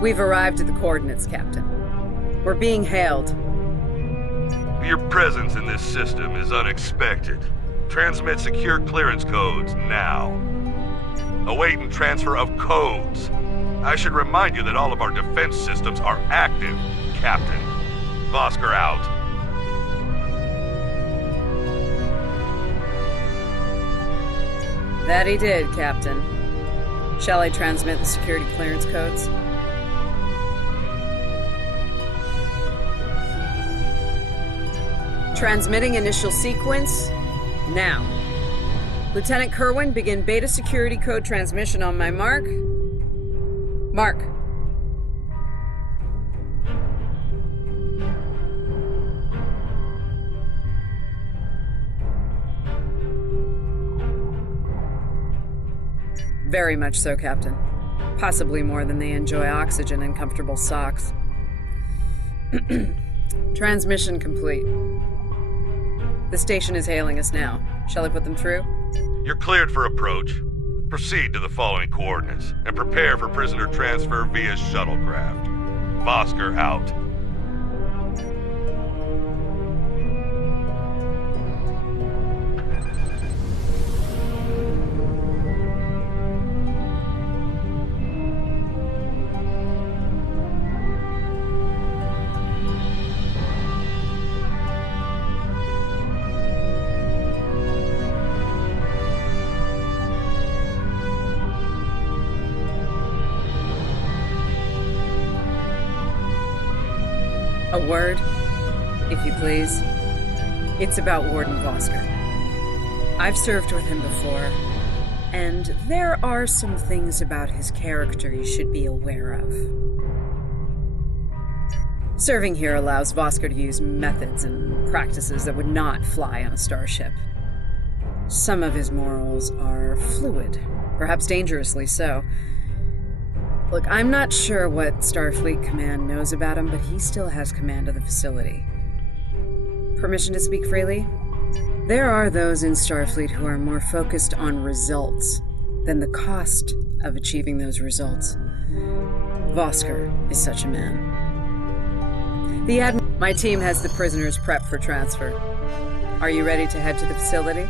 We've arrived at the coordinates, Captain. We're being hailed. Your presence in this system is unexpected. Transmit secure clearance codes now. Awaiting transfer of codes. I should remind you that all of our defense systems are active, Captain. Vosker out. That he did, Captain. Shall I transmit the security clearance codes? Transmitting initial sequence, now. Lieutenant Kerwin, begin beta security code transmission on my mark. Mark. Very much so, Captain. Possibly more than they enjoy oxygen and comfortable socks. Transmission complete. The station is hailing us now. Shall I put them through? You're cleared for approach. Proceed to the following coordinates and prepare for prisoner transfer via shuttlecraft. Vosker out. A word, if you please. It's about Warden Vosker. I've served with him before, and there are some things about his character you should be aware of. Serving here allows Vosker to use methods and practices that would not fly on a starship. Some of his morals are fluid, perhaps dangerously so. Look, I'm not sure what Starfleet Command knows about him, but he still has command of the facility. Permission to speak freely? There are those in Starfleet who are more focused on results than the cost of achieving those results. Vosker is such a man. My team has the prisoners prepped for transfer. Are you ready to head to the facility?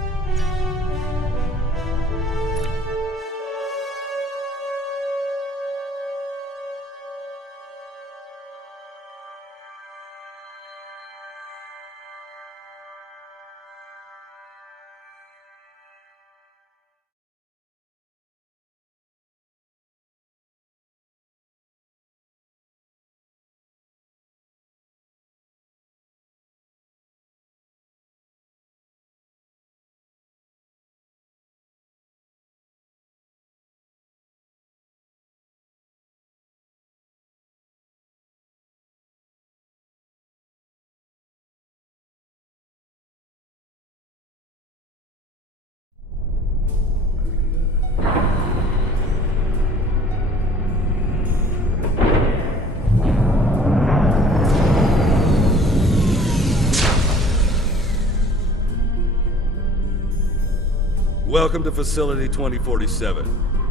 Welcome to Facility 2047.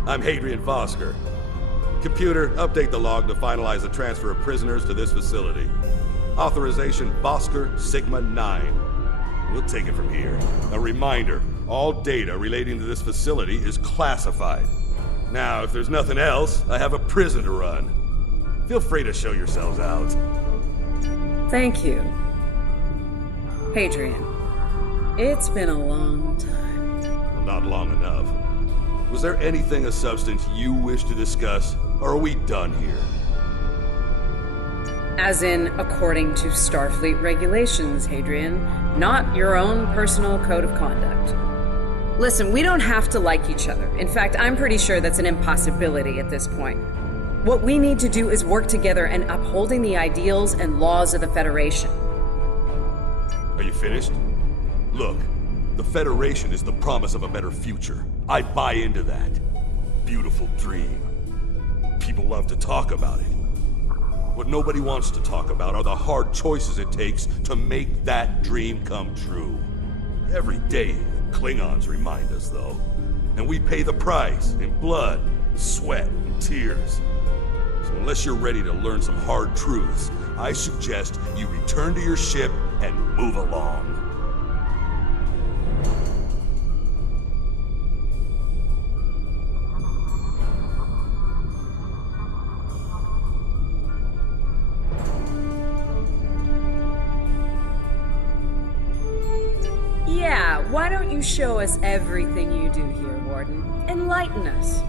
I'm Hadrian Vosker. Computer, update the log to finalize the transfer of prisoners to this facility. Authorization Vosker Sigma 9. We'll take it from here. A reminder, all data relating to this facility is classified. Now, if there's nothing else, I have a prison to run. Feel free to show yourselves out. Thank you. Hadrian, it's been a long time. Not long enough. Was there anything of substance you wish to discuss, or are we done here? As in, according to Starfleet regulations, Hadrian, not your own personal code of conduct. Listen, we don't have to like each other. In fact, I'm pretty sure that's an impossibility at this point. What we need to do is work together in upholding the ideals and laws of the Federation. Are you finished? Look. The Federation is the promise of a better future. I buy into that. Beautiful dream. People love to talk about it. What nobody wants to talk about are the hard choices it takes to make that dream come true. Every day, the Klingons remind us, though. And we pay the price in blood, sweat, and tears. So unless you're ready to learn some hard truths, I suggest you return to your ship and move along. Yeah, why don't you show us everything you do here, Warden? Enlighten us.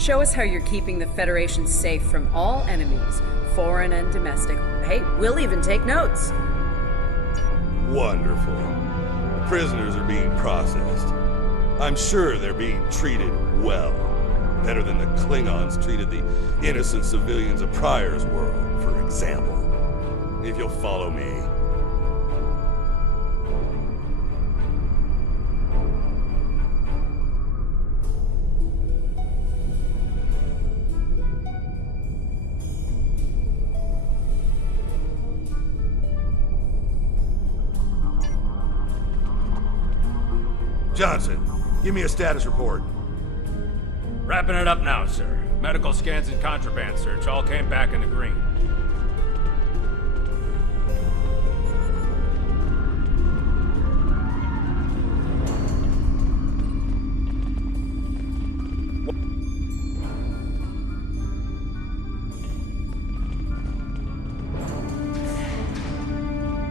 Show us how you're keeping the Federation safe from all enemies, foreign and domestic. Hey, we'll even take notes. Wonderful. The prisoners are being processed. I'm sure they're being treated well. Better than the Klingons treated the innocent civilians of Pryor's world, for example. If you'll follow me. Johnson, give me a status report. Wrapping it up now, sir. Medical scans and contraband search all came back in the green.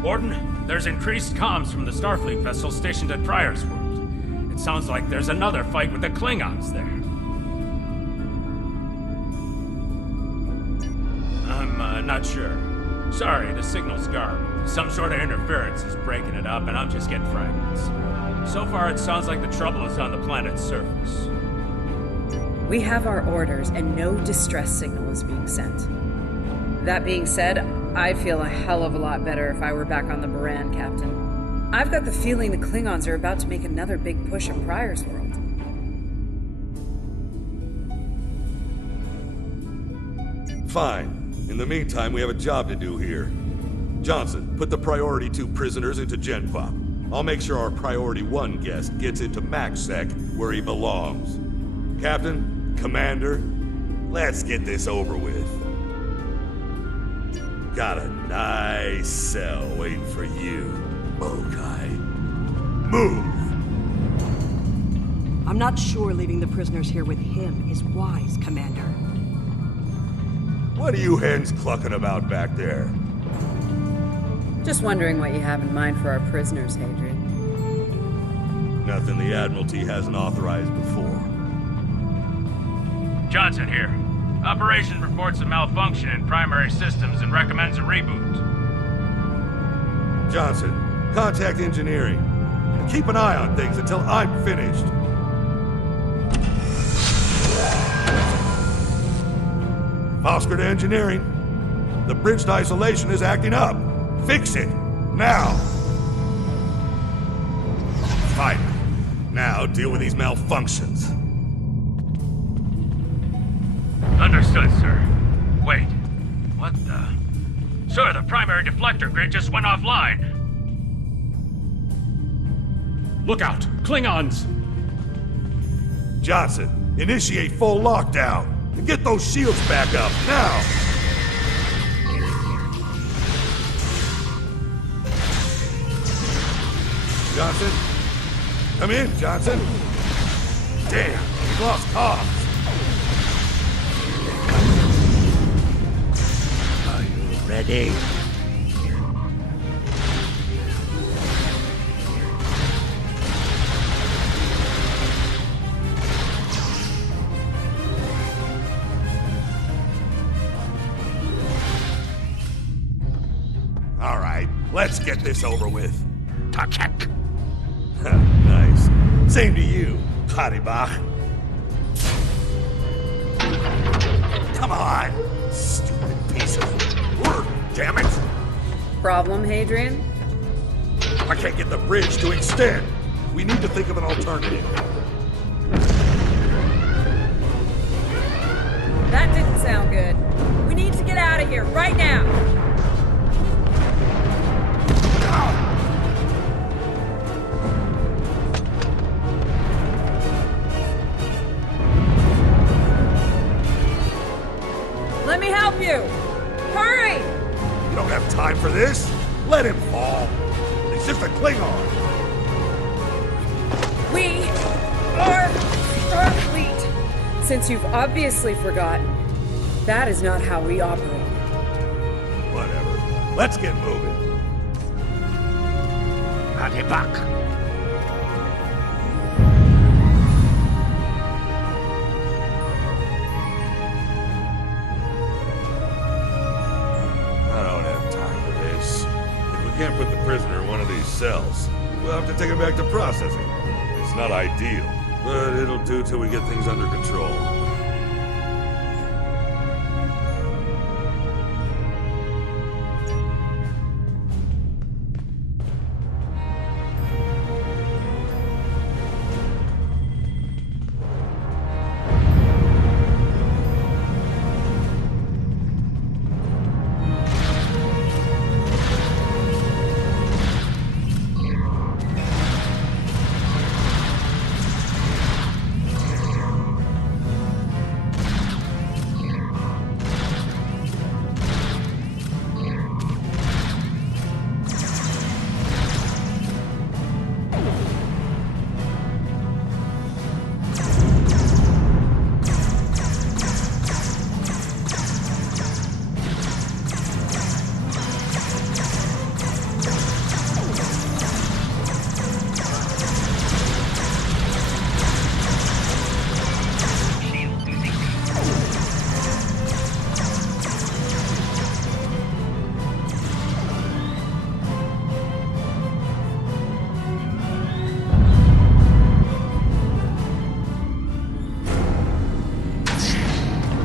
Warden, there's increased comms from the Starfleet vessel stationed at Pryor's world. It sounds like there's another fight with the Klingons there. I'm not sure. Sorry, the signal's garbled. Some sort of interference is breaking it up, and I'm just getting fragments. So far, it sounds like the trouble is on the planet's surface. We have our orders, and no distress signal is being sent. That being said, I'd feel a hell of a lot better if I were back on the Baran, Captain. I've got the feeling the Klingons are about to make another big push at Pryor's world. Fine. In the meantime, we have a job to do here. Johnson, put the Priority 2 prisoners into Gen Pop. I'll make sure our Priority 1 guest gets into MaxSec where he belongs. Captain, Commander, let's get this over with. Got a nice cell waiting for you, Mokai. Move! I'm not sure leaving the prisoners here with him is wise, Commander. What are you hens clucking about back there? Just wondering what you have in mind for our prisoners, Hadrian. Nothing the Admiralty hasn't authorized before. Johnson here. Operation reports a malfunction in primary systems and recommends a reboot. Johnson, contact engineering. And keep an eye on things until I'm finished. Oscar to engineering. The bridge to isolation is acting up. Fix it. Now. Fine. Now deal with these malfunctions. Understood, sir. Wait. What the... Sir, the primary deflector grid just went offline. Look out! Klingons! Johnson, initiate full lockdown. And get those shields back up, now! Johnson? Come in, Johnson. Damn, we lost comms. Are you ready? All right, let's get this over with. Trak. Nice. Same to you, Haribach. Come on, stupid piece of work, damn it! Problem, Hadrian? I can't get the bridge to extend. We need to think of an alternative. That didn't sound good. We need to get out of here right now. Since you've obviously forgotten, that is not how we operate. Whatever. Let's get moving. Ready back. I don't have time for this. If we can't put the prisoner in one of these cells, we'll have to take him back to processing. It's not ideal, but it'll do till we get things under control.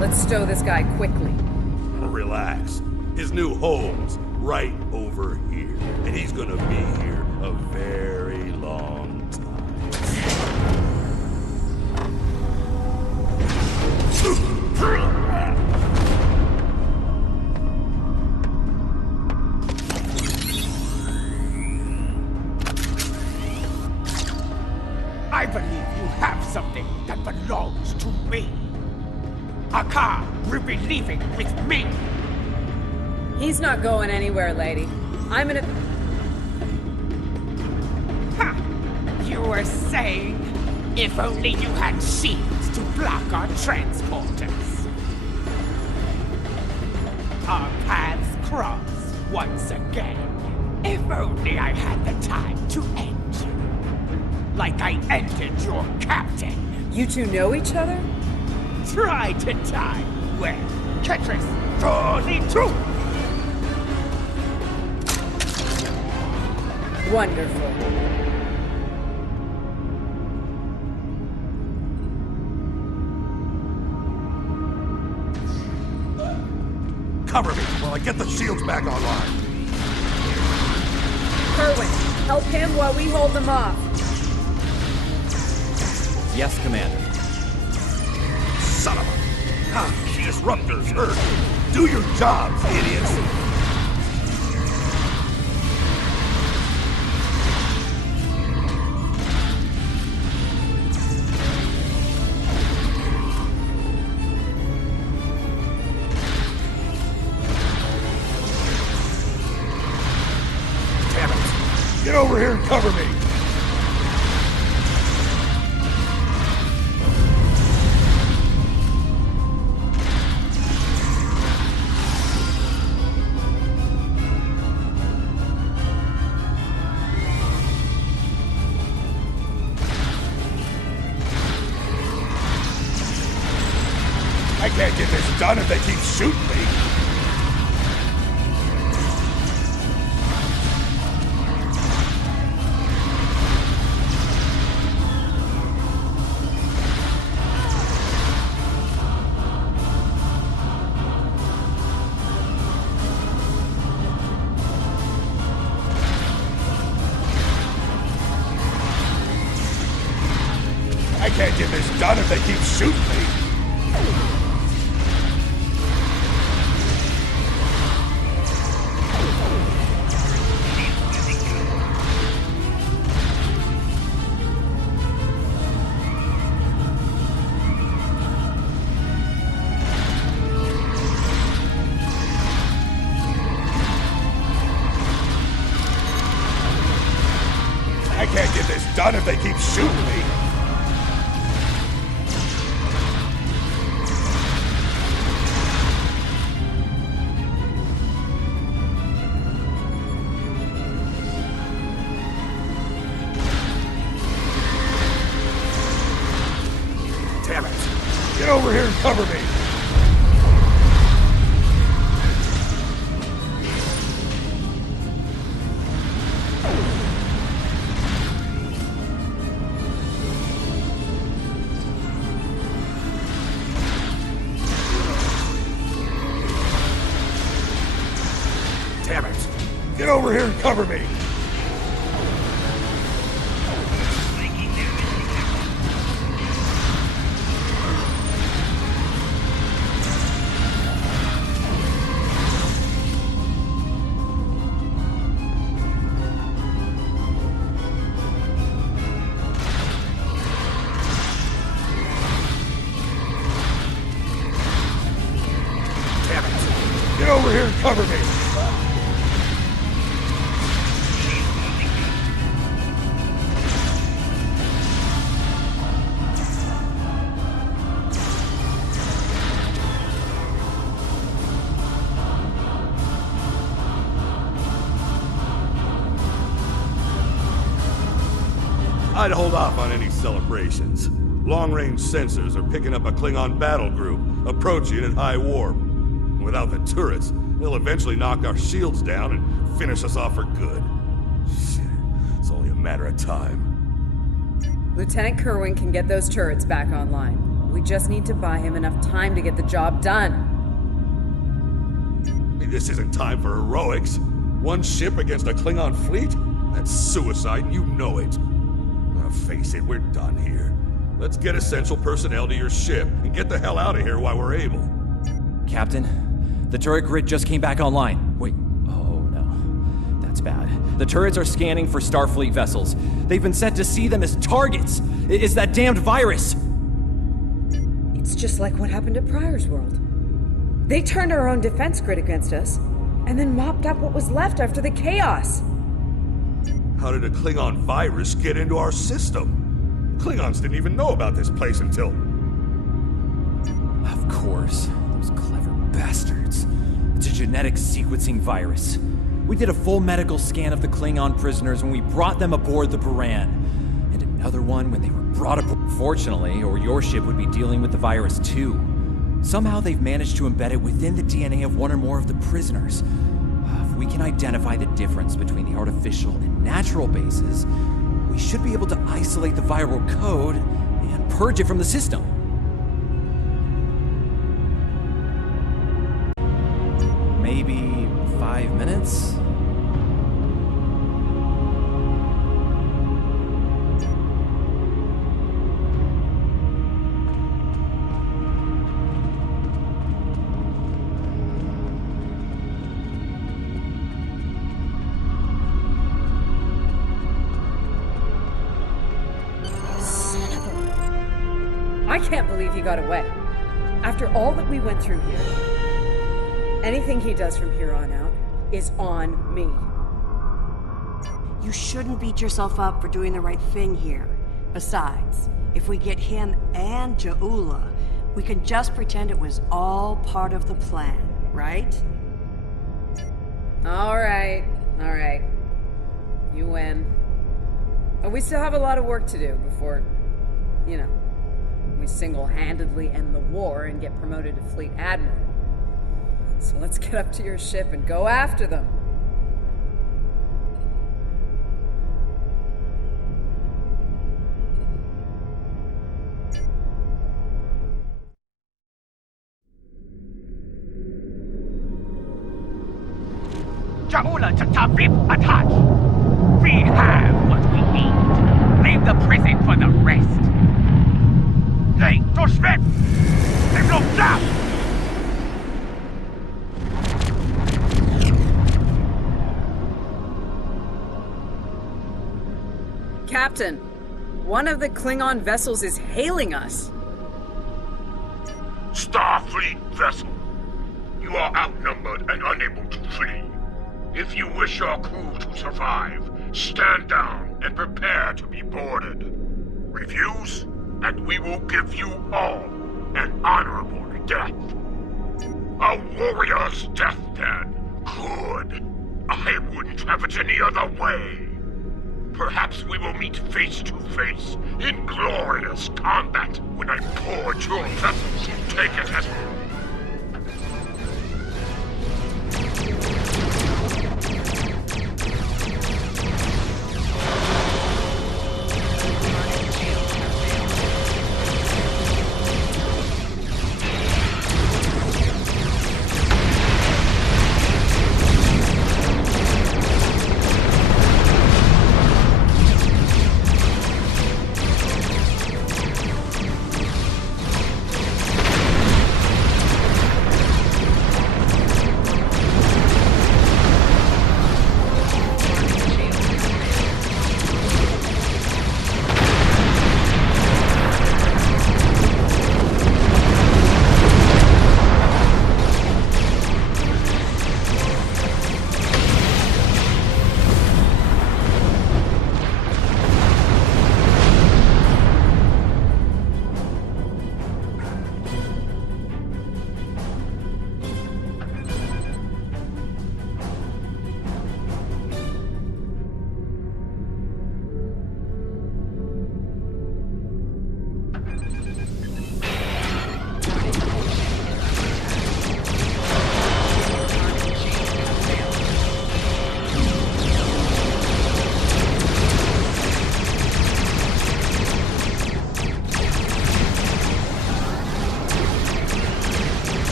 Let's stow this guy quickly. Relax. His new home's right over here, and he's gonna be here a very long time. I believe you have something that belongs to me. Akar will be leaving with me. He's not going anywhere, lady. I'm gonna... Ha! You were saying, if only you had shields to block our transporters. Our paths cross once again. If only I had the time to end you. Like I ended your captain. You two know each other? Try to die well. Ketris, 42! Wonderful. Cover me while I get the shields back online. Kerwin, help him while we hold them off. Yes, Commander. Son of a... disruptors hurt. Do your jobs, idiots. Damn it. Get over here and cover me. I can't get this done if they keep shooting me. I can't get this done if they keep shooting me. I can't get this done if they keep shooting me. Get over here and cover me! Damn it! Get over here and cover me! Get over here and cover me! I'd hold off on any celebrations. Long-range sensors are picking up a Klingon battle group, approaching at high warp. Without the turrets, they'll eventually knock our shields down and finish us off for good. Shit, it's only a matter of time. Lieutenant Kerwin can get those turrets back online. We just need to buy him enough time to get the job done. I mean, this isn't time for heroics. One ship against a Klingon fleet? That's suicide, and you know it. Now, face it, we're done here. Let's get essential personnel to your ship and get the hell out of here while we're able. Captain, the turret grid just came back online. Wait, oh no, that's bad. The turrets are scanning for Starfleet vessels. They've been set to see them as targets. It's that damned virus. It's just like what happened at Pryor's World. They turned our own defense grid against us, and then mopped up what was left after the chaos. How did a Klingon virus get into our system? Klingons didn't even know about this place until... Of course, those clever bastards. It's a genetic sequencing virus. We did a full medical scan of the Klingon prisoners when we brought them aboard the Buran, and another one when they were brought aboard. Fortunately, or your ship would be dealing with the virus too. Somehow they've managed to embed it within the DNA of one or more of the prisoners. If we can identify the difference between the artificial and natural bases, we should be able to isolate the viral code and purge it from the system. Maybe 5 minutes? I can't believe he got away. After all that we went through here, anything he does from here on out is on me. You shouldn't beat yourself up for doing the right thing here. Besides, if we get him and Jaula, we can just pretend it was all part of the plan, right? All right. You win. But we still have a lot of work to do before, we single-handedly end the war and get promoted to Fleet Admiral. So let's get up to your ship and go after them. Jaula to Tavip attack! We have what we need. Leave the prison for the rest. Hey, Toshvet! They blow down! Captain, one of the Klingon vessels is hailing us. Starfleet vessel. You are outnumbered and unable to flee. If you wish your crew to survive, stand down and prepare to be boarded. Refuse, and we will give you all an honorable death. A warrior's deathbed. Good. I wouldn't have it any other way. Perhaps we will meet face to face in glorious combat when I board your vessel. Take it as...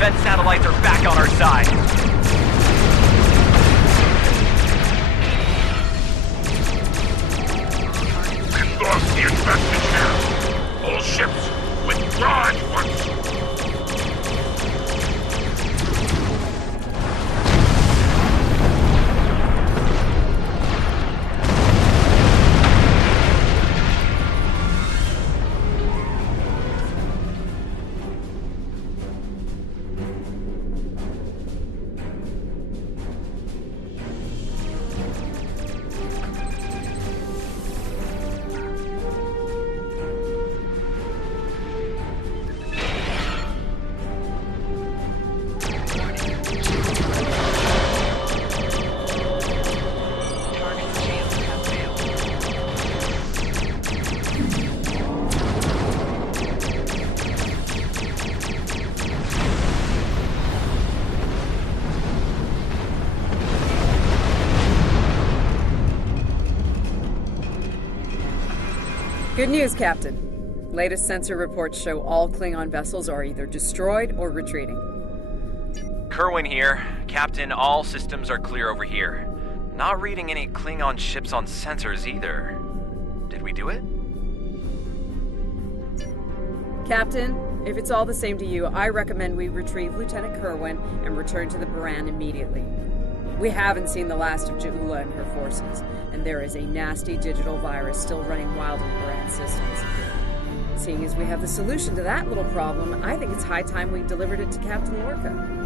defense satellites are back on our side. We've lost the advantage here. All ships, withdraw at once. Good news, Captain. Latest sensor reports show all Klingon vessels are either destroyed or retreating. Kerwin here. Captain, all systems are clear over here. Not reading any Klingon ships on sensors either. Did we do it? Captain, if it's all the same to you, I recommend we retrieve Lieutenant Kerwin and return to the Baran immediately. We haven't seen the last of Ja'ula and her forces, and there is a nasty digital virus still running wild in Baran's systems. Seeing as we have the solution to that little problem, I think it's high time we delivered it to Captain Lorca.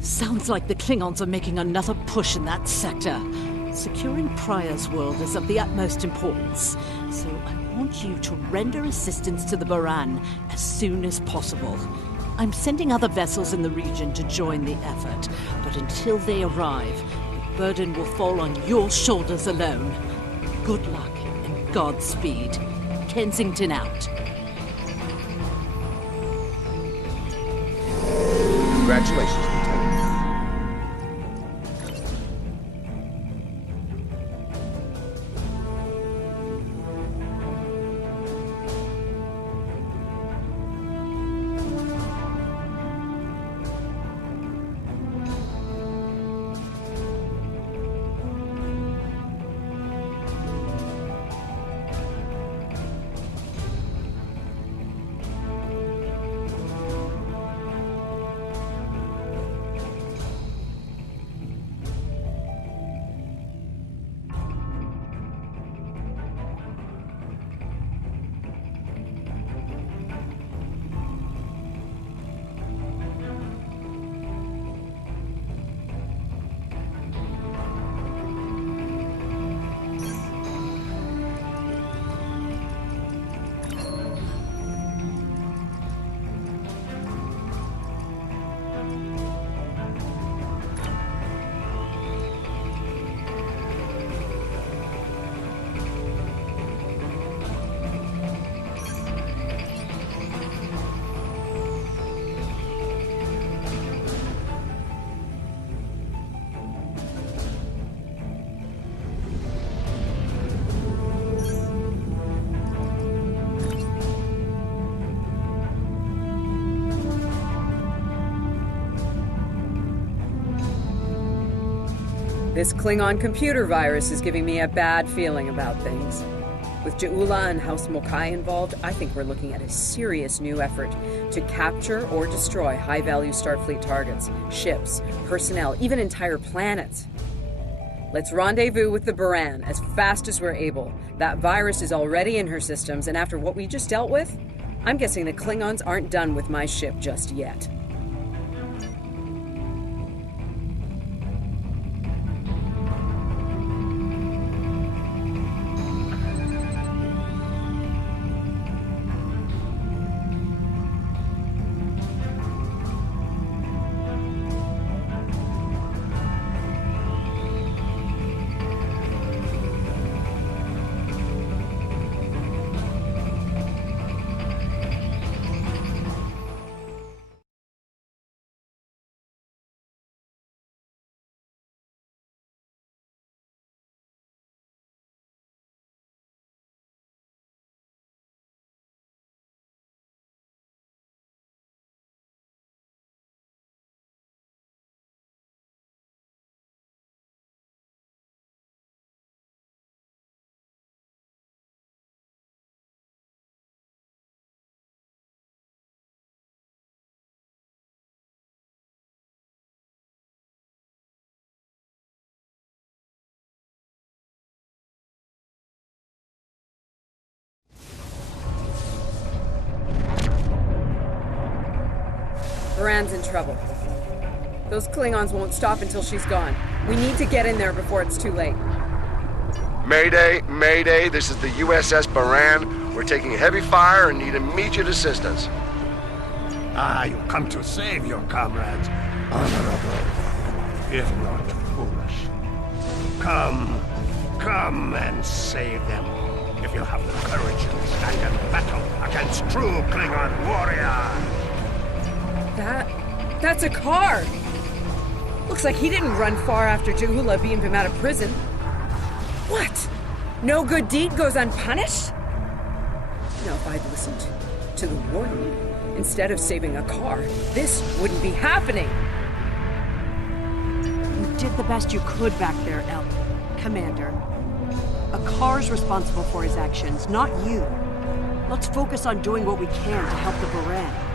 Sounds like the Klingons are making another push in that sector. Securing Prior's world is of the utmost importance, so I want you to render assistance to the Baran as soon as possible. I'm sending other vessels in the region to join the effort, but until they arrive, the burden will fall on your shoulders alone. Good luck and Godspeed. Kensington out. Congratulations, Lieutenant. This Klingon computer virus is giving me a bad feeling about things. With Ja'ula and House Mokai involved, I think we're looking at a serious new effort to capture or destroy high-value Starfleet targets, ships, personnel, even entire planets. Let's rendezvous with the Baran as fast as we're able. That virus is already in her systems, and after what we just dealt with, I'm guessing the Klingons aren't done with my ship just yet. Baran's in trouble. Those Klingons won't stop until she's gone. We need to get in there before it's too late. Mayday, Mayday, this is the USS Baran. We're taking heavy fire and need immediate assistance. Ah, you come to save your comrades. Honorable, if not foolish. Come and save them. If you have the courage to stand in battle against true Klingon warrior. That's a car! Looks like he didn't run far after Jahula beamed him out of prison. What? No good deed goes unpunished? Now, if I'd listened to the warden instead of saving a car, this wouldn't be happening. You did the best you could back there, El. Commander. A car's responsible for his actions, not you. Let's focus on doing what we can to help the Baran.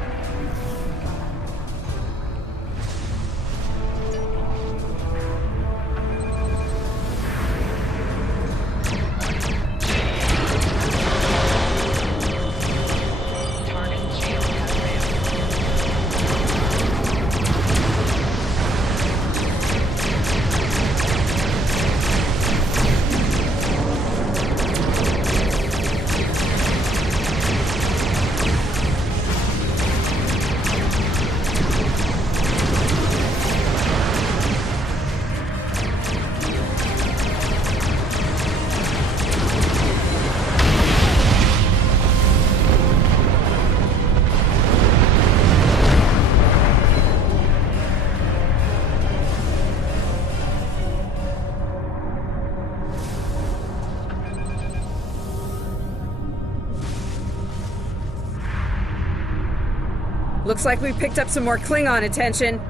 Looks like we picked up some more Klingon attention.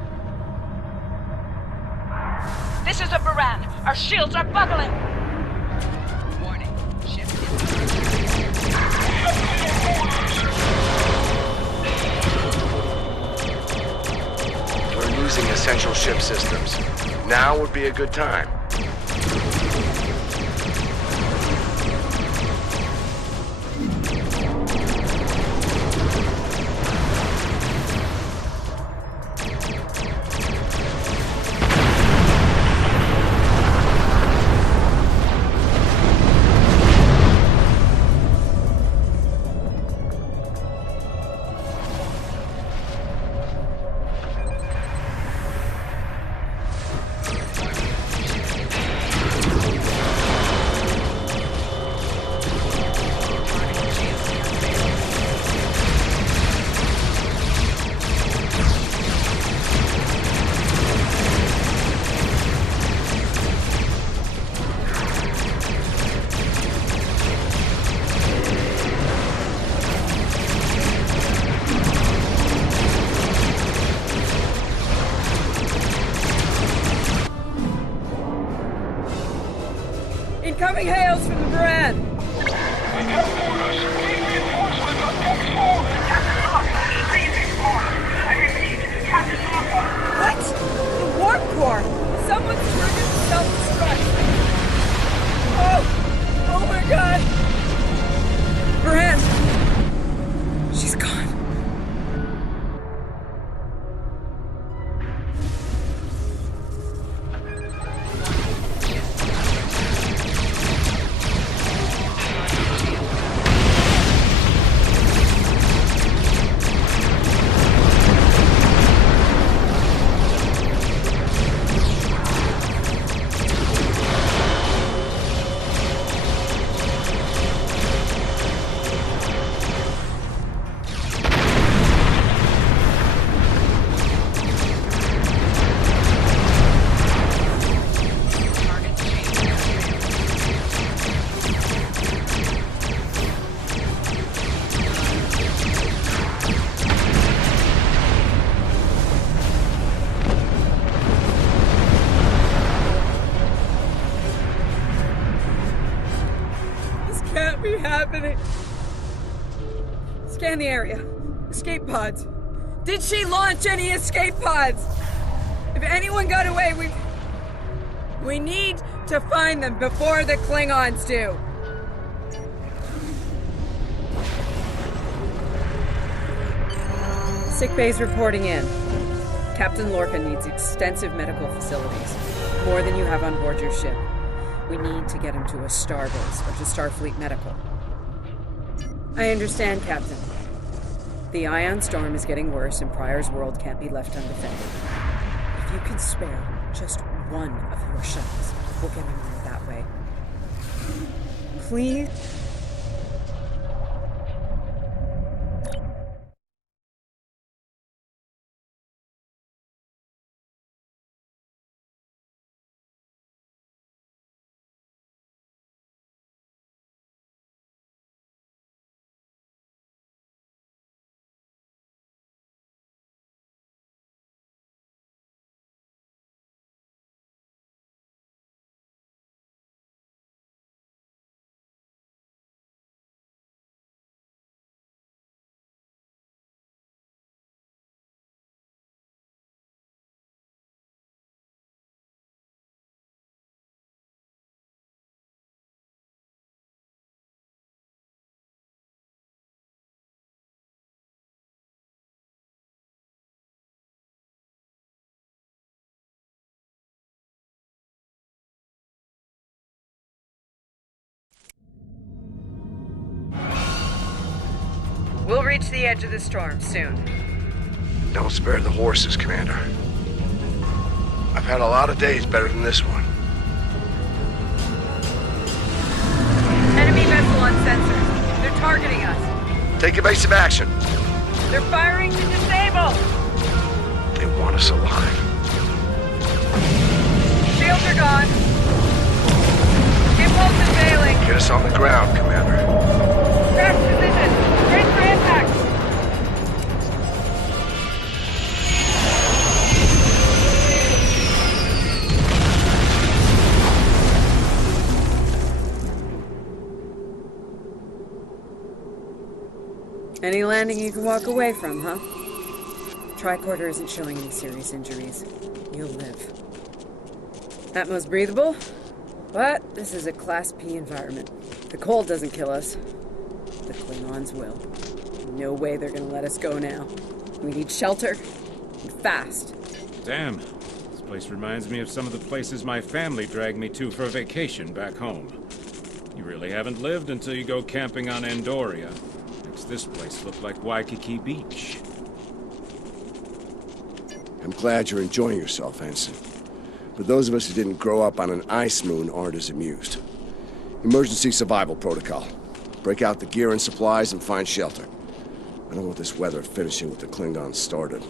This is a Baran. Our shields are buckling. Warning. Ship We're losing essential ship systems. Now would be a good time. Incoming hails from the Baran! What? The warp core! Someone's triggered self-destruct! Oh my god! Baran! She's gone. Can't be happening. Scan the area. Escape pods. Did she launch any escape pods? If anyone got away, we need to find them before the Klingons do. Sick bay's reporting in. Captain Lorca needs extensive medical facilities, more than you have on board your ship. We need to get him to a starbase or to Starfleet Medical. I understand, Captain. The ion storm is getting worse and Pryor's world can't be left undefended. If you can spare just one of your shuttles, we'll get him there that way. Please? We'll reach the edge of the storm soon. Don't spare the horses, Commander. I've had a lot of days better than this one. Enemy vessel on sensors. They're targeting us. Take evasive action. They're firing to disable. They want us alive. Shields are gone. Impulse is failing. Get us on the ground, Commander. Crash position. Brace for impact. Any landing you can walk away from, huh? Tricorder isn't showing any serious injuries. You'll live. Atmos breathable, but this is a Class P environment. The cold doesn't kill us. The Klingons will. No way they're gonna let us go now. We need shelter, and fast. Damn. This place reminds me of some of the places my family dragged me to for a vacation back home. You really haven't lived until you go camping on Andoria. Makes this place look like Waikiki Beach. I'm glad you're enjoying yourself, Ensign. But those of us who didn't grow up on an ice moon aren't as amused. Emergency survival protocol. Break out the gear and supplies and find shelter. I don't want this weather finishing what the Klingons started.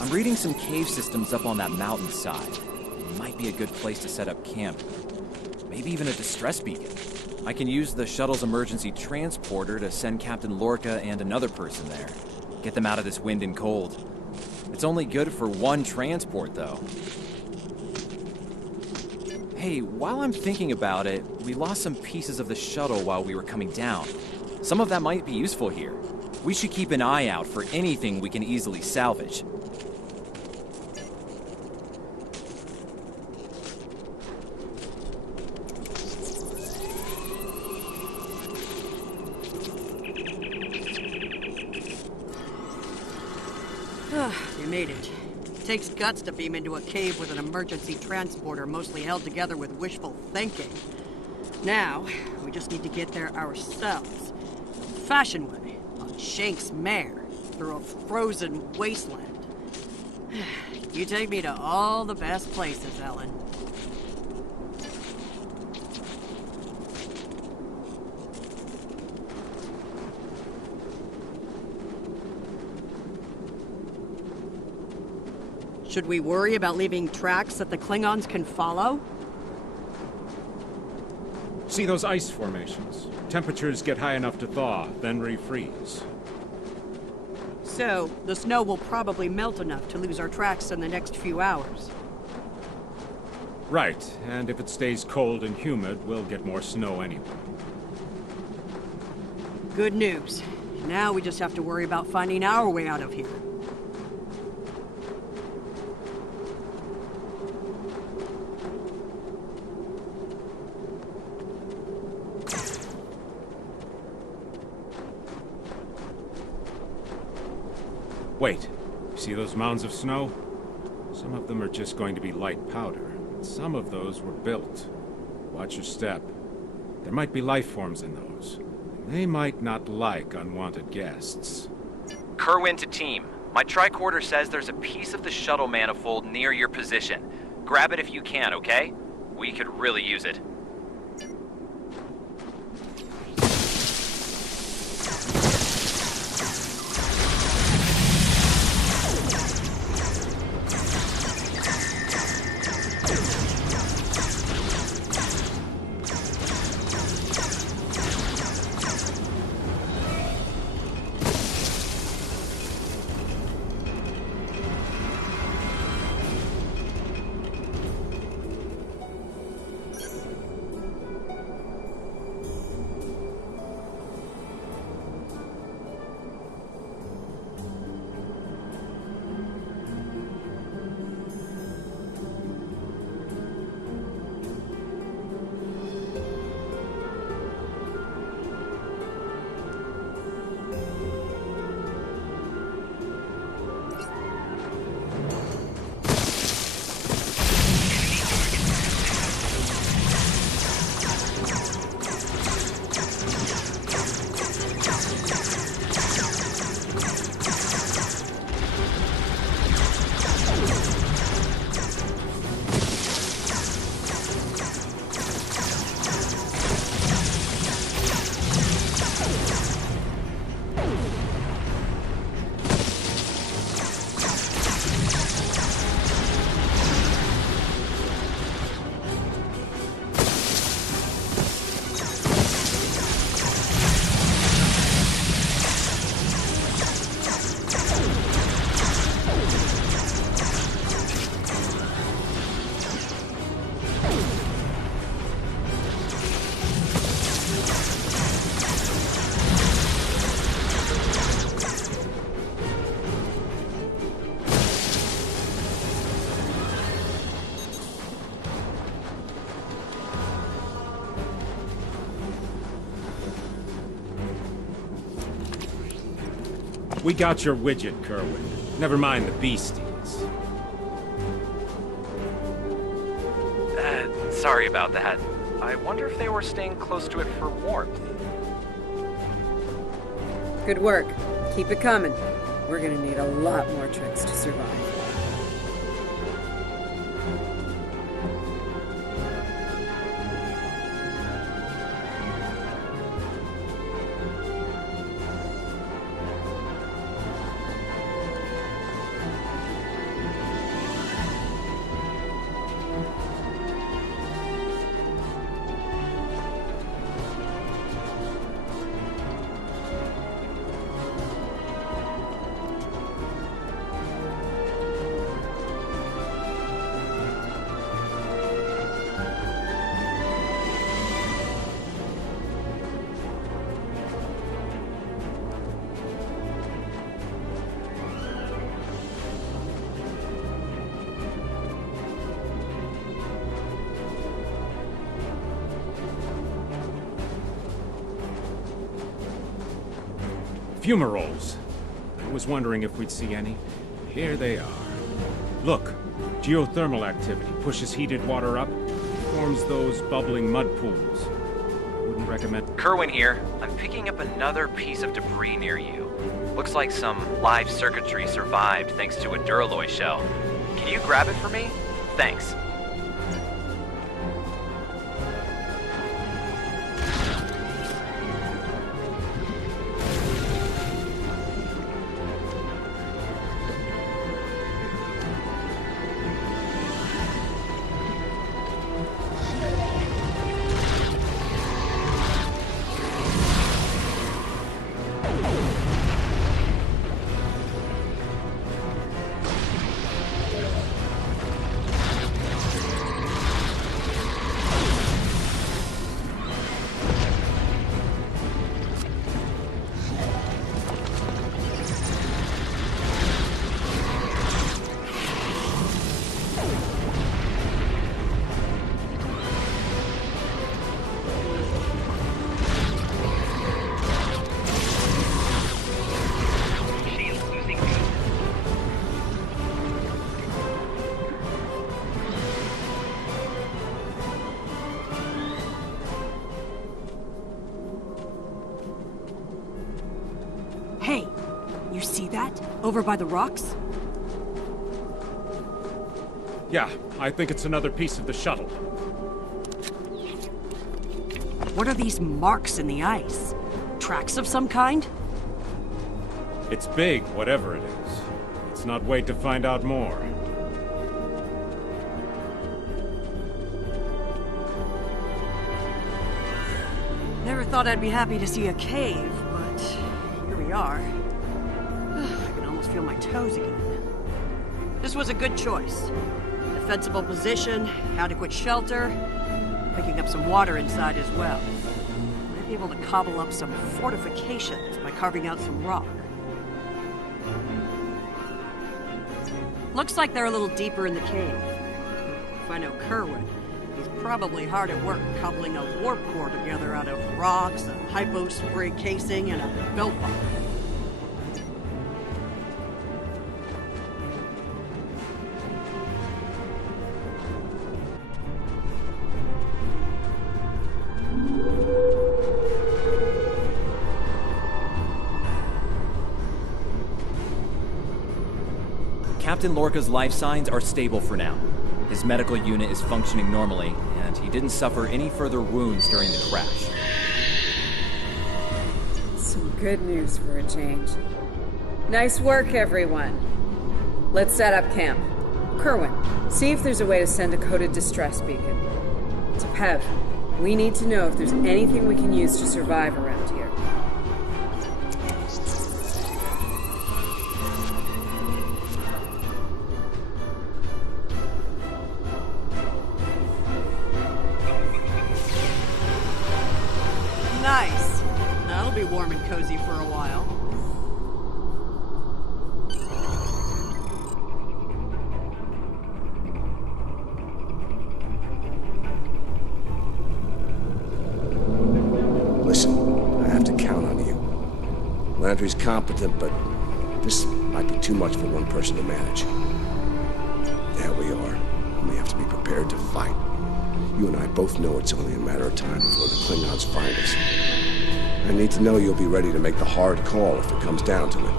I'm reading some cave systems up on that mountainside. It might be a good place to set up camp. Maybe even a distress beacon. I can use the shuttle's emergency transporter to send Captain Lorca and another person there. Get them out of this wind and cold. It's only good for one transport, though. Hey, while I'm thinking about it, we lost some pieces of the shuttle while we were coming down. Some of that might be useful here. We should keep an eye out for anything we can easily salvage. You made it. It takes guts to beam into a cave with an emergency transporter mostly held together with wishful thinking. Now, we just need to get there ourselves. Fashion way, on Shank's mare, through a frozen wasteland. You take me to all the best places, Ellen. Should we worry about leaving tracks that the Klingons can follow? See those ice formations? Temperatures get high enough to thaw, then refreeze. So, the snow will probably melt enough to lose our tracks in the next few hours. Right, and if it stays cold and humid, we'll get more snow anyway. Good news. Now we just have to worry about finding our way out of here. Wait, you see those mounds of snow? Some of them are just going to be light powder. Some of those were built. Watch your step. There might be life forms in those. They might not like unwanted guests. Kerwin to team. My tricorder says there's a piece of the shuttle manifold near your position. Grab it if you can, okay? We could really use it. We got your widget, Kerwin. Never mind the beasties. Sorry about that. I wonder if they were staying close to it for warmth. Good work. Keep it coming. We're gonna need a lot more tricks to survive. Fumaroles. I was wondering if we'd see any. Here they are. Look, geothermal activity pushes heated water up, forms those bubbling mud pools. Wouldn't recommend... Kerwin here. I'm picking up another piece of debris near you. Looks like some live circuitry survived thanks to a Duralloy shell. Can you grab it for me? Thanks. Over by the rocks? Yeah, I think it's another piece of the shuttle. What are these marks in the ice? Tracks of some kind? It's big, whatever it is. Let's not wait to find out more. Never thought I'd be happy to see a cave, but here we are. I can almost feel my toes again. This was a good choice. Defensible position, adequate shelter, picking up some water inside as well. Might be able to cobble up some fortifications by carving out some rock. Looks like they're a little deeper in the cave. If I know Kerwin, he's probably hard at work cobbling a warp core together out of rocks, a hypo spray casing, and a belt buckle. Captain Lorca's life signs are stable for now. His medical unit is functioning normally, and he didn't suffer any further wounds during the crash. Some good news for a change. Nice work, everyone. Let's set up camp. Kerwin, see if there's a way to send a coded distress beacon. To Pev, we need to know if there's anything we can use to survive around here. Nice. That'll be warm and cozy for a while. Listen, I have to count on you. Landry's competent, but this might be too much for one person to manage. There we are, and we have to be prepared to fight. You and I both know it's only a matter of time before the Klingons find us. I need to know you'll be ready to make the hard call if it comes down to it.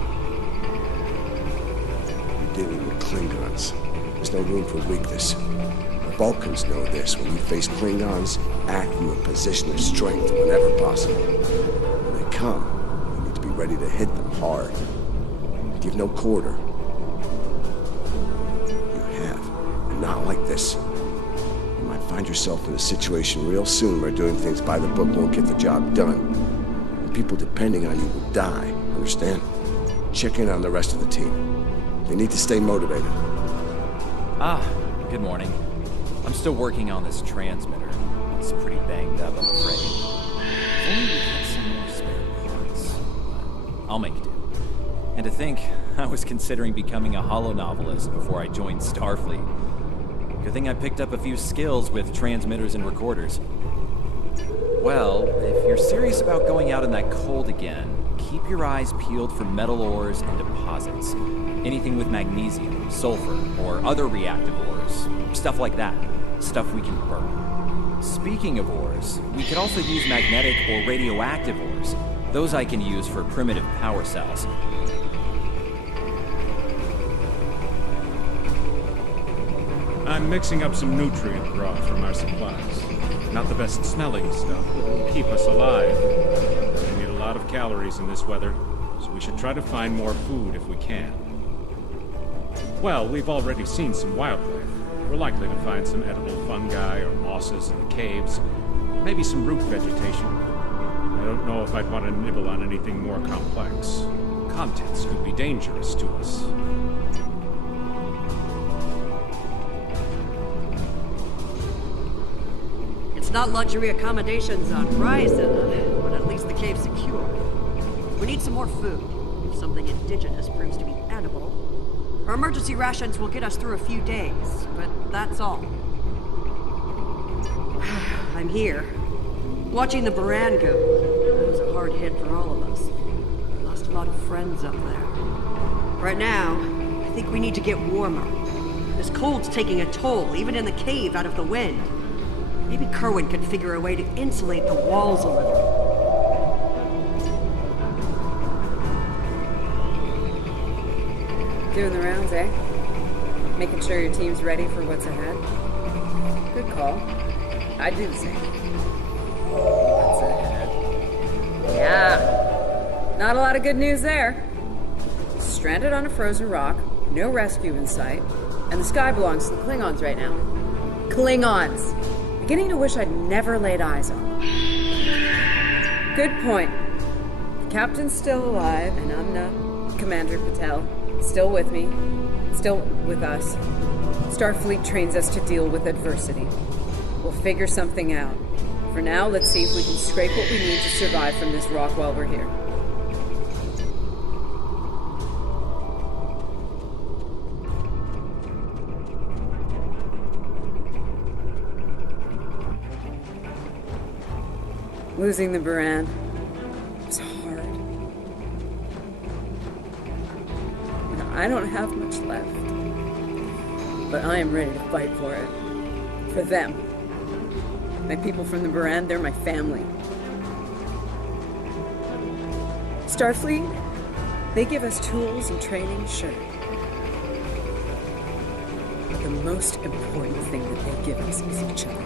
You're dealing with Klingons. There's no room for weakness. The Vulcans know this. When you face Klingons, act from a position of strength whenever possible. When they come, you need to be ready to hit them hard. Give no quarter. You have, and not like this. You might find yourself in a situation real soon where doing things by the book won't get the job done. And people depending on you will die, understand? Check in on the rest of the team. They need to stay motivated. Ah, good morning. I'm still working on this transmitter. It's pretty banged up, I'm afraid. If only we had some more spare parts. But I'll make do. And to think, I was considering becoming a holonovelist before I joined Starfleet. Good thing I picked up a few skills with transmitters and recorders. Well, if you're serious about going out in that cold again, keep your eyes peeled for metal ores and deposits. Anything with magnesium, sulfur, or other reactive ores. Stuff like that. Stuff we can burn. Speaking of ores, we could also use magnetic or radioactive ores. Those I can use for primitive power cells. I'm mixing up some nutrient broth from our supplies. Not the best smelling stuff, but it'll keep us alive. We need a lot of calories in this weather, so we should try to find more food if we can. Well, we've already seen some wildlife. We're likely to find some edible fungi or mosses in the caves. Maybe some root vegetation. I don't know if I'd want to nibble on anything more complex. Contents could be dangerous to us. It's not luxury accommodations on Ryza, but at least the cave's secure. We need some more food. If something indigenous proves to be edible, our emergency rations will get us through a few days, but that's all. I'm here, watching the Baran go. That was a hard hit for all of us. We lost a lot of friends up there. Right now, I think we need to get warmer. This cold's taking a toll, even in the cave out of the wind. Maybe Kerwin could figure a way to insulate the walls a little. Doing the rounds, eh? Making sure your team's ready for what's ahead? Good call. I'd do the same. What's ahead? Yeah. Not a lot of good news there. Stranded on a frozen rock, no rescue in sight, and the sky belongs to the Klingons right now. Klingons! Beginning to wish I'd never laid eyes on them. Good point. The captain's still alive, and Amna, Commander Patel, still with me, still with us. Starfleet trains us to deal with adversity. We'll figure something out. For now, let's see if we can scrape what we need to survive from this rock while we're here. Losing the Baran was hard. I don't have much left, but I am ready to fight for it. For them. My people from the Baran, they're my family. Starfleet, they give us tools and training, sure. But the most important thing that they give us is each other.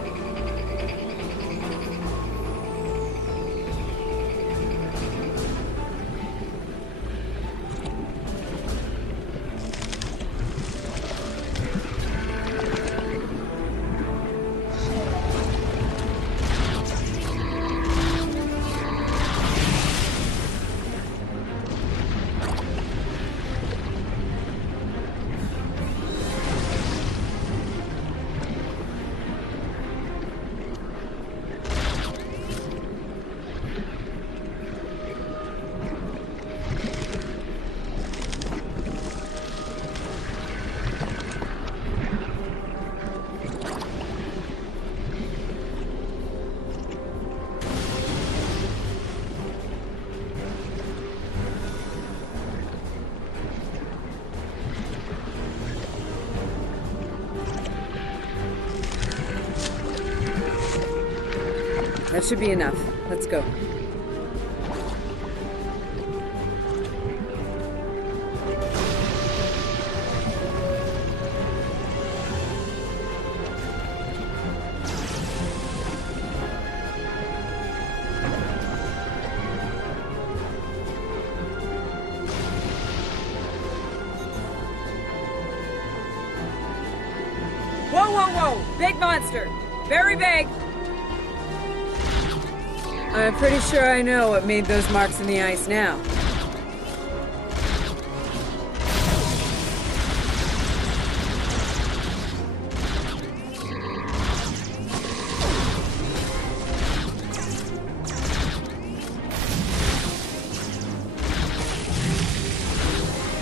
That should be enough. Let's go. Whoa, whoa, whoa! Big monster! Very big! I'm pretty sure I know what made those marks in the ice now.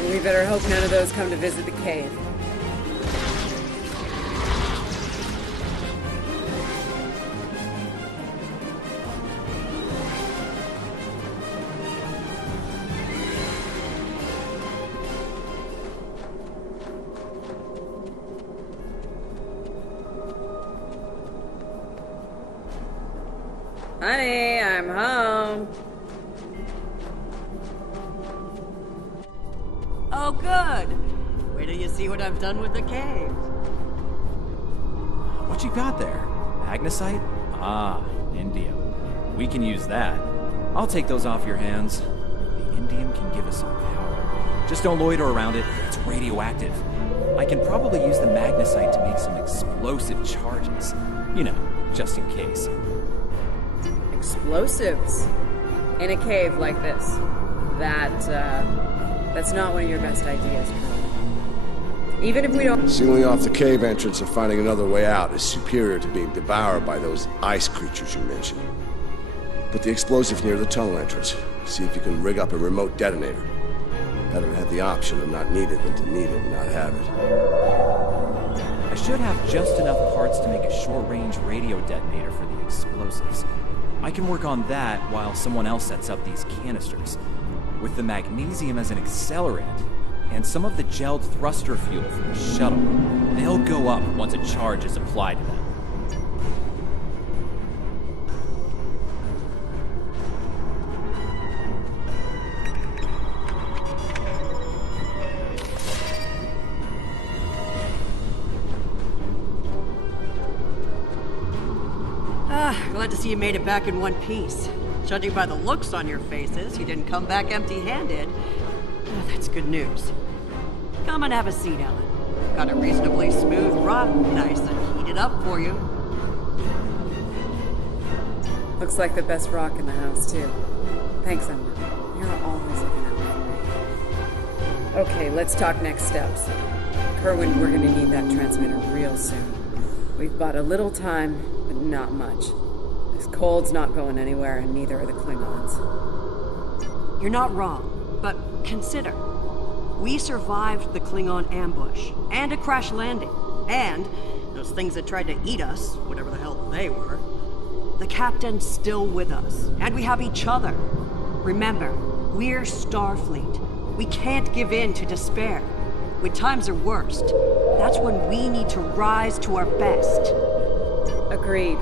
We better hope none of those come to visit the cave. Honey, I'm home. Oh, good. Wait till you see what I've done with the cave. What you got there? Magnesite? Ah, indium. We can use that. I'll take those off your hands. The indium can give us some power. Just don't loiter around it. It's radioactive. I can probably use the magnesite to make some explosive charges. You know, just in case. Explosives? In a cave like this? That's not one of your best ideas, Colonel. Even if we don't... Sealing off the cave entrance and finding another way out is superior to being devoured by those ice creatures you mentioned. Put the explosive near the tunnel entrance. See if you can rig up a remote detonator. Better to have the option of not need it than to need it and not have it. I should have just enough parts to make a short-range radio detonator for the explosives. I can work on that while someone else sets up these canisters. With the magnesium as an accelerant, and some of the gelled thruster fuel from the shuttle, they'll go up once a charge is applied to them. Glad to see you made it back in one piece. Judging by the looks on your faces, you didn't come back empty-handed. That's good news. Come and have a seat, Ellen. Got a reasonably smooth rock, nice and heated up for you. Looks like the best rock in the house, too. Thanks, Emma. You're always looking out for me. Okay, let's talk next steps. Kerwin, we're gonna need that transmitter real soon. We've bought a little time, but not much. This cold's not going anywhere, and neither are the Klingons. You're not wrong, but consider. We survived the Klingon ambush, and a crash landing, and those things that tried to eat us, whatever the hell they were. The captain's still with us, and we have each other. Remember, we're Starfleet. We can't give in to despair. When times are worst, that's when we need to rise to our best. Agreed.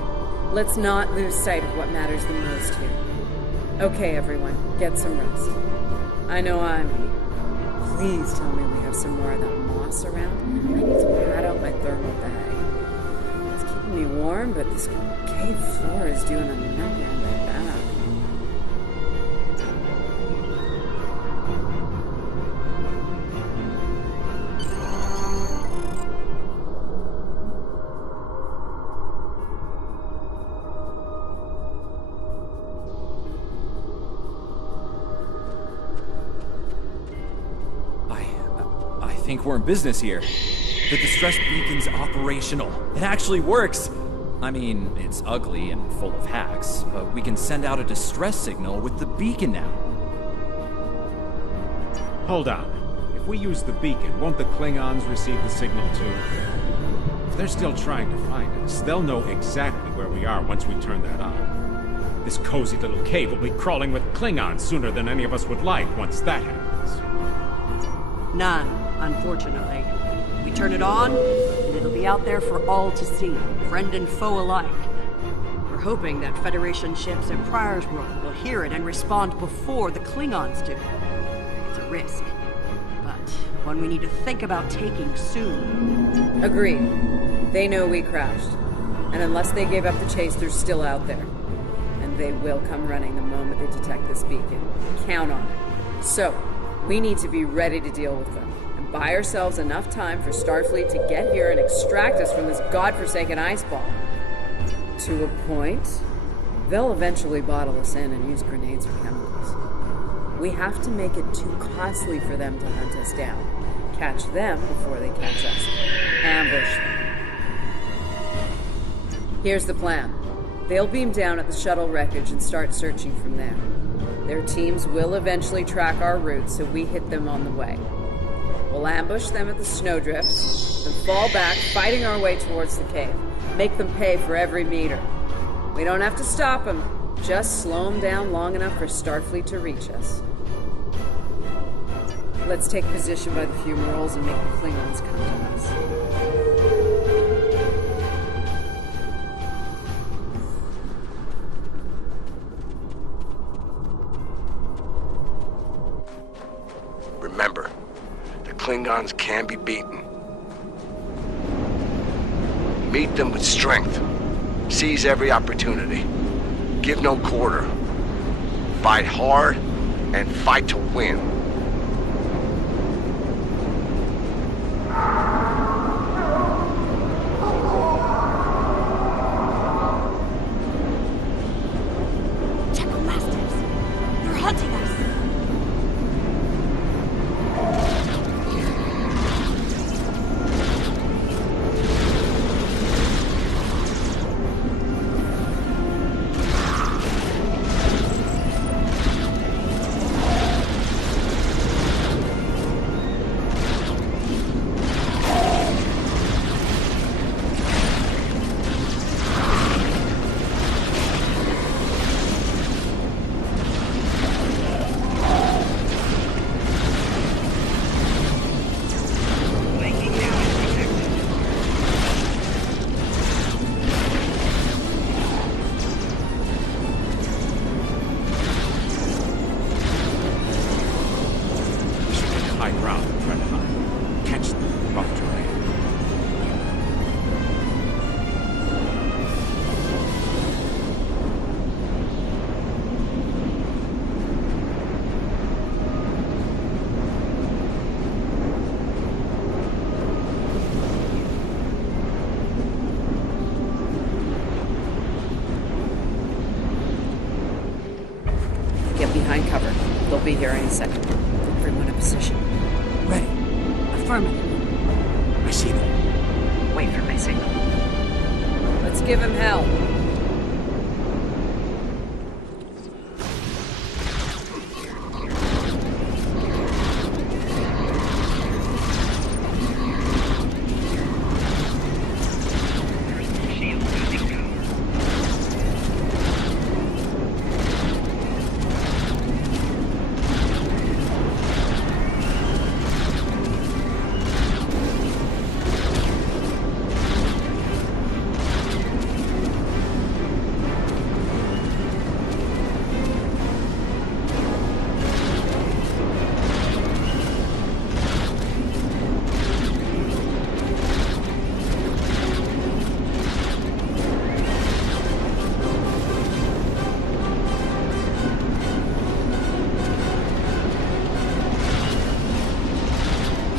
Let's not lose sight of what matters the most here. Okay, everyone, get some rest. I know I'm... Please tell me we have some more of that moss around. I need to pad out my thermal bag. It's keeping me warm, but this cave floor is doing a number on my back. I think we're in business here. The distress beacon's operational. It actually works. I mean, it's ugly and full of hacks, but we can send out a distress signal with the beacon now. Hold on. If we use the beacon, won't the Klingons receive the signal too? If they're still trying to find us, they'll know exactly where we are once we turn that on. This cozy little cave will be crawling with Klingons sooner than any of us would like once that happens. None, unfortunately. We turn it on, and it'll be out there for all to see, friend and foe alike. We're hoping that Federation ships at Pryor's World will hear it and respond before the Klingons do. It's a risk, but one we need to think about taking soon. Agreed. They know we crashed. And unless they gave up the chase, they're still out there. And they will come running the moment they detect this beacon. Count on it. So, we need to be ready to deal with them. And buy ourselves enough time for Starfleet to get here and extract us from this godforsaken ice ball. To a point, they'll eventually bottle us in and use grenades or chemicals. We have to make it too costly for them to hunt us down. Catch them before they catch us. Ambush them. Here's the plan. They'll beam down at the shuttle wreckage and start searching from there. Their teams will eventually track our route, so we hit them on the way. We'll ambush them at the snowdrifts, then fall back, fighting our way towards the cave. Make them pay for every meter. We don't have to stop them, just slow them down long enough for Starfleet to reach us. Let's take position by the fumaroles and make the Klingons come to us. Remember, the Klingons can be beaten. Meet them with strength. Seize every opportunity. Give no quarter. Fight hard and fight to win. behind cover. They'll be here any second. Everyone in position. Ready. Affirmative. I see them. Wait for my signal. Let's give him hell.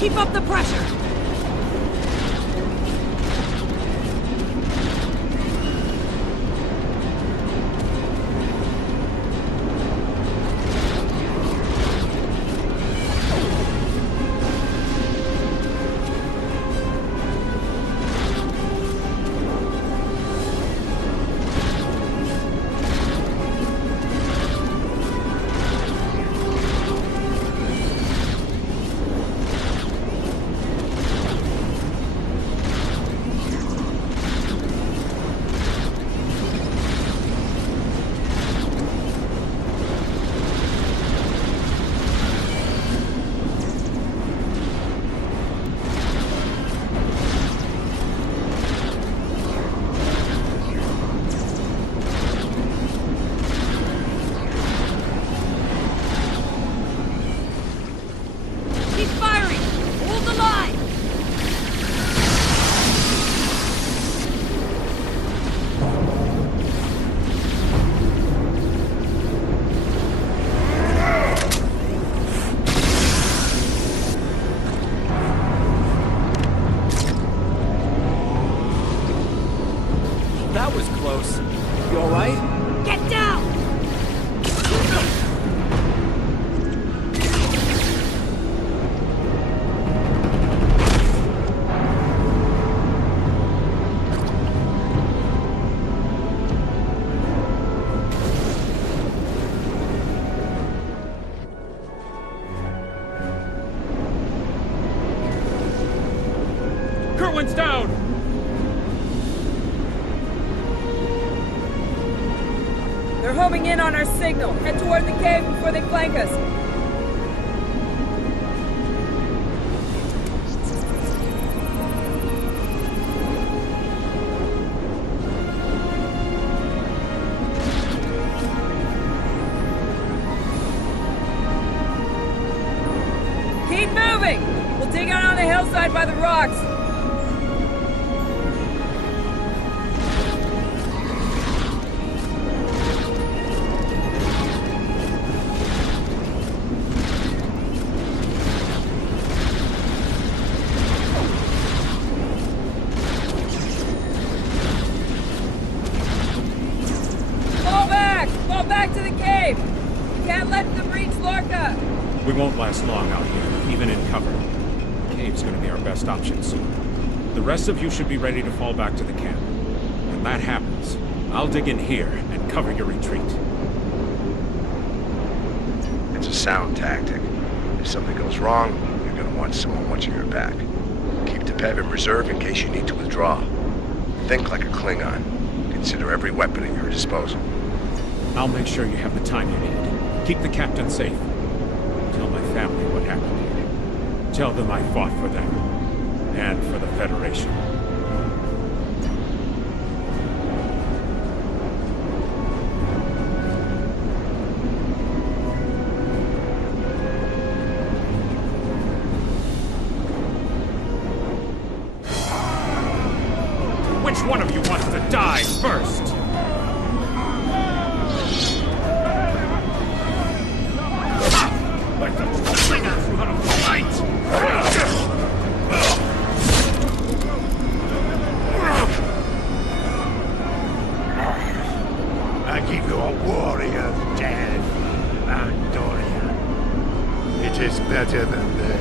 Keep up the pressure! Keep firing! Hold the line! That was close. You alright? Get down! Kerwin's down! They're homing in on our signal. Head toward the cave before they flank us. Keep moving! We'll dig out on the hillside by the rocks. Fall back to the cave! We can't let them reach Lorca! We won't last long out here, even in cover. The cave's gonna be our best option soon. The rest of you should be ready to fall back to the camp. When that happens, I'll dig in here and cover your retreat. It's a sound tactic. If something goes wrong, you're gonna want someone watching your back. Keep the Pev in reserve in case you need to withdraw. Think like a Klingon. Consider every weapon at your disposal. I'll make sure you have the time you need. Keep the captain safe. Tell my family what happened here. Tell them I fought for them. And for the Federation. Which one of you wants to die first? Like the Klingons knew how to fight! I give you a warrior's death, and is better than theirs.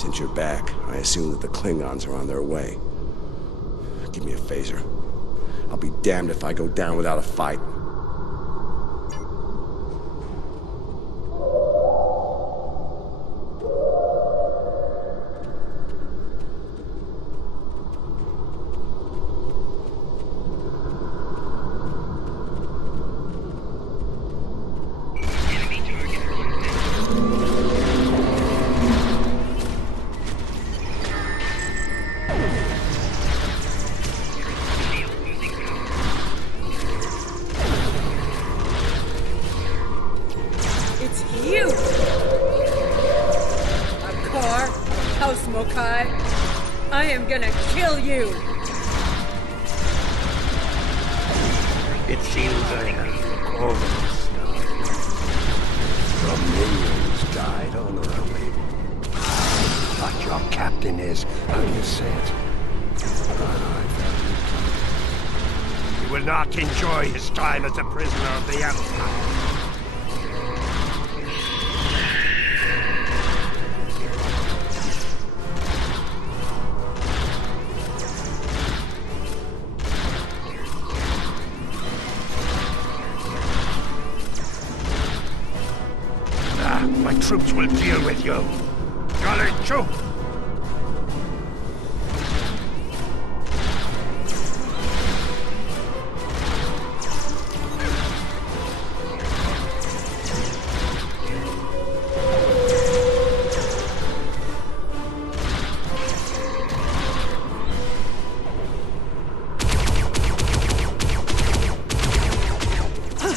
Since you're back, I assume that the Klingons are on their way. Give me a phaser. I'll be damned if I go down without a fight. I am gonna kill you! It seems I have almost From minions died honorably. But your captain is, how do you say it? He will not enjoy his time as a prisoner of the Empire. My troops will deal with you. Jolly Chu! I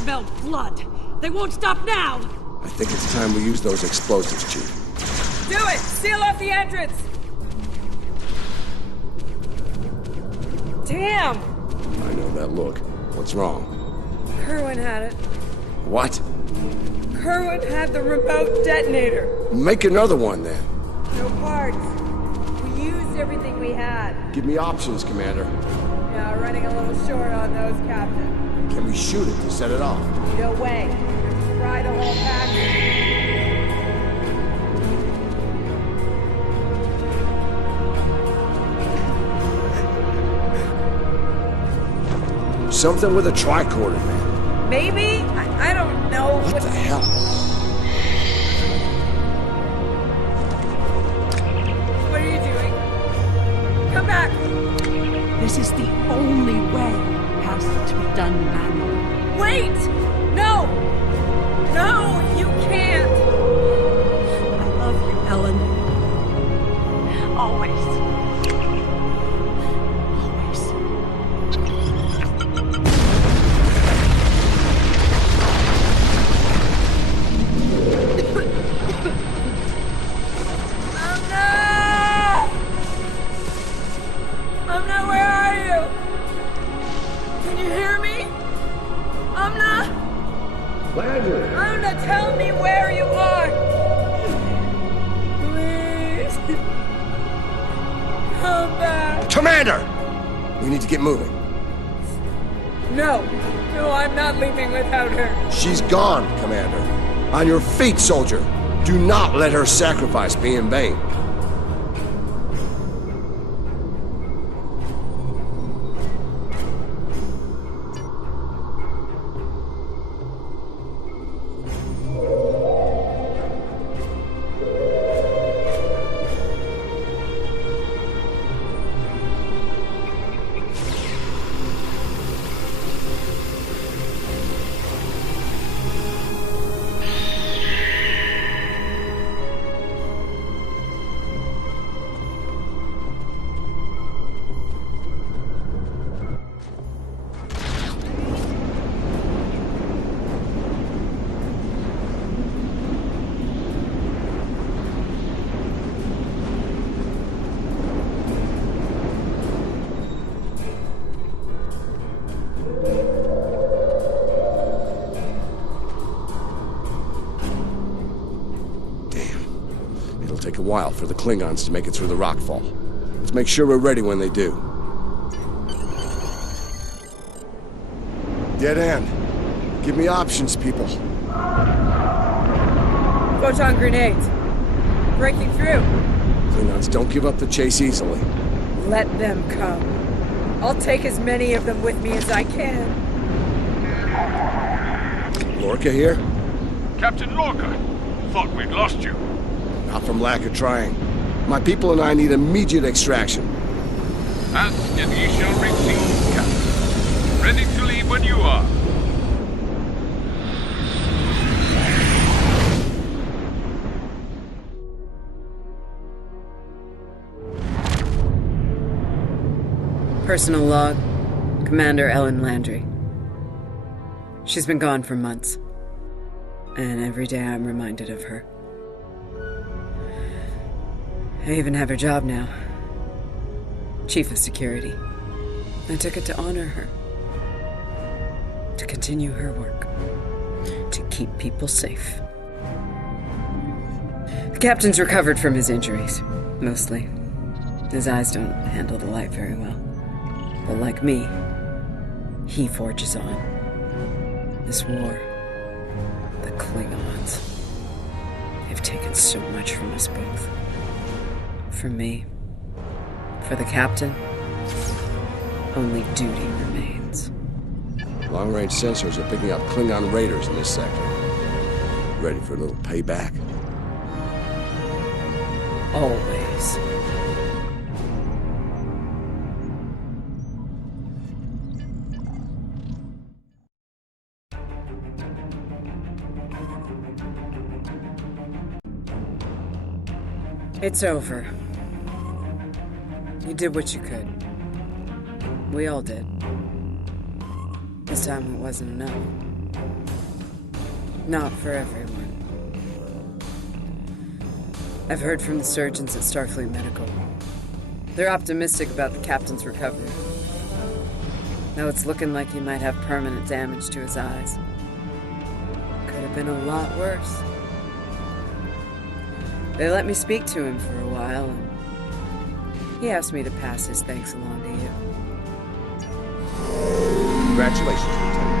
smell blood. They won't stop now. I think it's time we use those explosives, Chief. Do it! Seal off the entrance! Damn! I know that look. What's wrong? Kerwin had it. What? Kerwin had the remote detonator. Make another one, then. No parts. We used everything we had. Give me options, Commander. Yeah, running a little short on those, Captain. Can we shoot it to set it off? No way. Try the whole package. Something with a tricorder, man. Maybe? I don't know. What the hell? What are you doing? Come back! This is the only way. Has to be done manually. Wait! No! No, you can't! I love you, Ellen. Always. Amna, where are you? Can you hear me? Amna? Amna, tell me where you are! Please. Come back. Commander! We need to get moving. No. No, I'm not leaving without her. She's gone, Commander. On your feet, soldier. Do not let her sacrifice be in vain. while for the Klingons to make it through the rockfall. Let's make sure we're ready when they do. Dead end. Give me options, people. Photon grenades. Breaking through. Klingons don't give up the chase easily. Let them come. I'll take as many of them with me as I can. Lorca here? Captain Lorca, thought we'd lost you. Not from lack of trying. My people and I need immediate extraction. Ask and ye shall receive, Captain. Ready to leave when you are. Personal log, Commander Ellen Landry. She's been gone for months, and every day I'm reminded of her. I even have her job now. Chief of Security. I took it to honor her. To continue her work. To keep people safe. The captain's recovered from his injuries, mostly. His eyes don't handle the light very well. But like me, he forges on. This war, the Klingons, they've taken so much from us both. For me, for the captain, only duty remains. Long-range sensors are picking up Klingon raiders in this sector. Ready for a little payback? Always. It's over. You did what you could. We all did. This time it wasn't enough. Not for everyone. I've heard from the surgeons at Starfleet Medical. They're optimistic about the captain's recovery. Though it's looking like he might have permanent damage to his eyes. Could have been a lot worse. They let me speak to him for a while, and he asked me to pass his thanks along to you. Congratulations, Lieutenant.